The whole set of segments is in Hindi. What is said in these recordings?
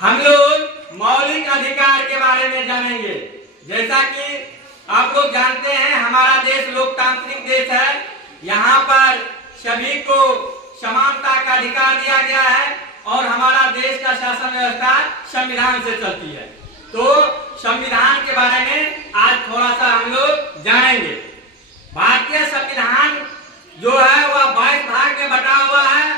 हम लोग मौलिक अधिकार के बारे में जानेंगे। जैसा कि आप लोग जानते हैं, हमारा देश लोकतांत्रिक देश है। यहाँ पर सभी को समानता का अधिकार दिया गया है और हमारा देश का शासन व्यवस्था संविधान से चलती है। तो संविधान के बारे में आज थोड़ा सा हम लोग जानेंगे। भारतीय संविधान जो है वह 22 भाग में बटा हुआ है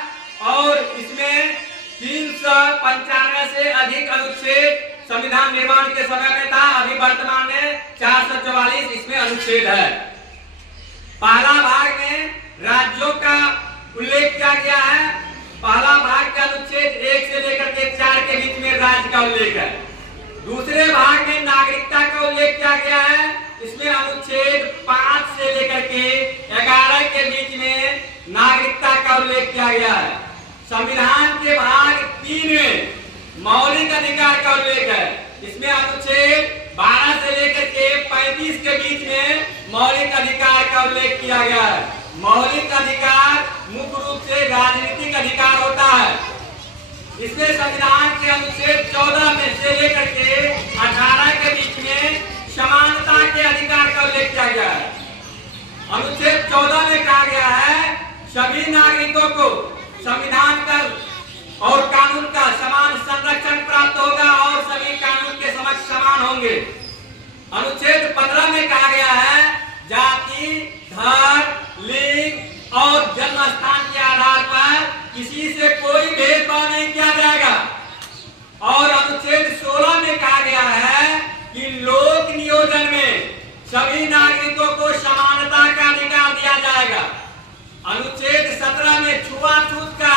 और इसमें 395 से अधिक अनुच्छेद संविधान निर्माण के समय में था। अभी वर्तमान में 444 इसमें अनुच्छेद है। पहला भाग में राज्यों का उल्लेख किया गया है। पहला भाग का अनुच्छेद 1 से लेकर के 4 के बीच में राज्य का उल्लेख है। दूसरे भाग में नागरिकता का उल्लेख किया गया है। इसमें अनुच्छेद 5 से लेकर के 11 के बीच में नागरिकता का उल्लेख किया गया है। संविधान के भाग 3 में मौलिक अधिकार का उल्लेख है। इसमें अनुच्छेद 12 से लेकर के 35 के बीच में मौलिक अधिकार का उल्लेख किया गया है। मौलिक अधिकार मुख्य रूप से राजनीतिक अधिकार होता है। इसमें संविधान के अनुच्छेद 14 में से लेकर के 18 के बीच में समानता के अधिकार का उल्लेख किया गया है। अनुच्छेद 14 में कहा गया है सभी नागरिकों को संविधान का और कानून का समान संरक्षण प्राप्त होगा और सभी कानून के समक्ष समान होंगे। अनुच्छेद 15 में कहा गया है जाति, धर्म, लिंग और जन्म स्थान के आधार पर किसी से कोई भेदभाव नहीं किया जाएगा। और अनुच्छेद 16 में कहा गया है कि लोक नियोजन में सभी नागरिकों को समानता का अधिकार दिया जाएगा। अनुच्छेद 17 में छुआछूत का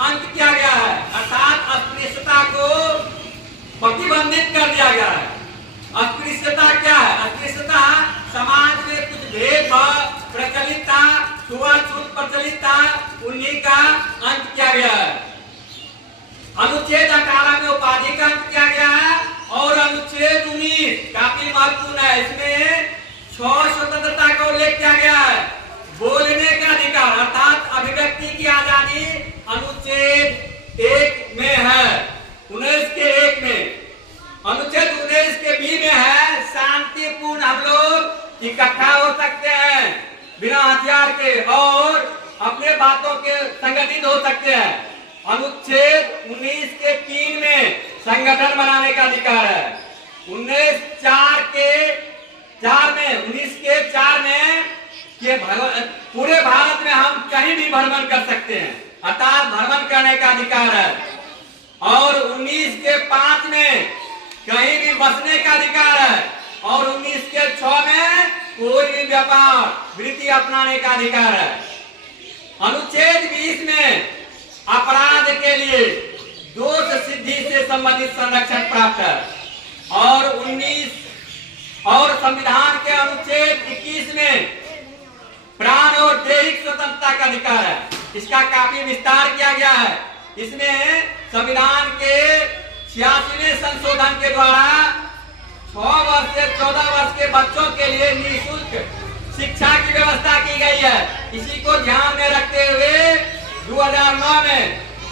अंत किया गया है, अर्थात अस्पृश्यता को प्रतिबंधित कर दिया गया है। अस्पृश्यता क्या है? अस्पृश्यता समाज में कुछ भेदभाव प्रचलित था, छुआछूत प्रचलित था, उन्हीं का अंत किया गया है। अनुच्छेद 18 में उपाधि का अंत किया गया है और अनुच्छेद 19 काफी महत्वपूर्ण है। इसमें 6 स्वतंत्रता का उल्लेख किया गया है। बोलने का अधिकार अर्थात अभिव्यक्ति की आजादी अनुच्छेद 1 में है, 19 के 1 में। अनुच्छेद 19 के बी में है शांतिपूर्ण हम लोग इकट्ठा हो सकते हैं बिना हथियार के और अपने बातों के संगठित हो सकते हैं। अनुच्छेद 19 के 3 में संगठन बनाने का अधिकार है। 19 के 4 में कि पूरे भारत में हम कहीं भी भ्रमण कर सकते हैं, अर्थात भ्रमण करने का अधिकार है। और 19 के 5 में कहीं भी बसने का अधिकार है और 19 के 6 में कोई भी व्यापार वृत्ति अपनाने का अधिकार है। अनुच्छेद 20 में अपराध के लिए दोष सिद्धि से संबंधित संरक्षण प्राप्त है। और संविधान के अनुच्छेद 21 में प्राण और दैहिक स्वतंत्रता का अधिकार है। इसका काफी विस्तार किया गया है। इसमें संविधान के 86वें संशोधन के द्वारा 6 वर्ष से 14 वर्ष के बच्चों के लिए निःशुल्क शिक्षा की व्यवस्था की गई है। इसी को ध्यान में रखते हुए 2009 में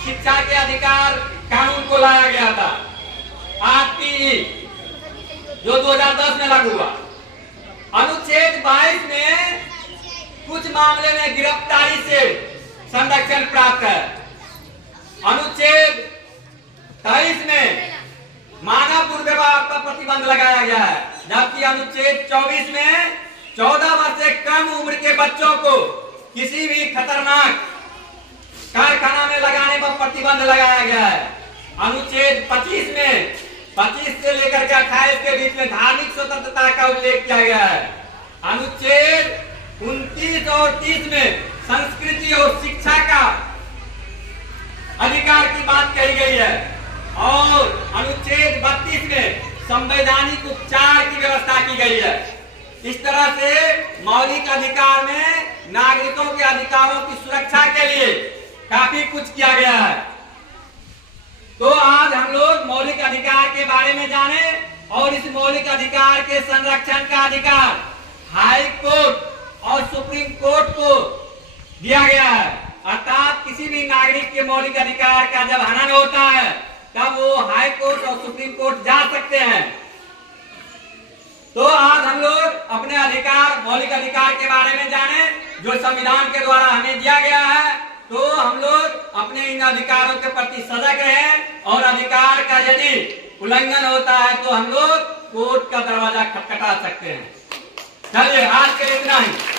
शिक्षा के अधिकार कानून को लाया गया था, आरटीई, जो 2010 में लागू हुआ। अनुच्छेद 22 में कुछ मामले में गिरफ्तारी से संरक्षण प्राप्त है। अनुच्छेद 23 में मानव दुर्व्यवहार पर प्रतिबंध लगाया गया है, जबकि अनुच्छेद 24 में 14 वर्ष से कम उम्र के बच्चों को किसी भी खतरनाक कारखाना में लगाने पर प्रतिबंध लगाया गया है। अनुच्छेद 25 में 25 से लेकर के 28 के बीच में धार्मिक स्वतंत्रता का उल्लेख किया गया है। अनुच्छेद 29 और 30 में संस्कृति और शिक्षा का अधिकार की बात कही गई है और अनुच्छेद 32 में संवैधानिक उपचार की व्यवस्था की गई है। इस तरह से मौलिक अधिकार में नागरिकों के अधिकारों की सुरक्षा के लिए काफी कुछ किया गया है। तो आज हम लोग मौलिक अधिकार के बारे में जाने और इस मौलिक अधिकार के संरक्षण का अधिकार हाई कोर्ट और सुप्रीम कोर्ट को दिया गया है। अर्थात किसी भी नागरिक के मौलिक अधिकार का जब हनन होता है तब वो हाई कोर्ट और सुप्रीम कोर्ट जा सकते हैं। तो आज हम लोग अपने अधिकार, मौलिक अधिकार के बारे में जाने जो संविधान के द्वारा हमें दिया गया है। तो हम लोग अपने इन अधिकारों के प्रति सजग रहें और अधिकार का यदि उल्लंघन होता है तो हम लोग कोर्ट का दरवाजा खटखटा सकते हैं। चलिए आज के लिए इतना ही।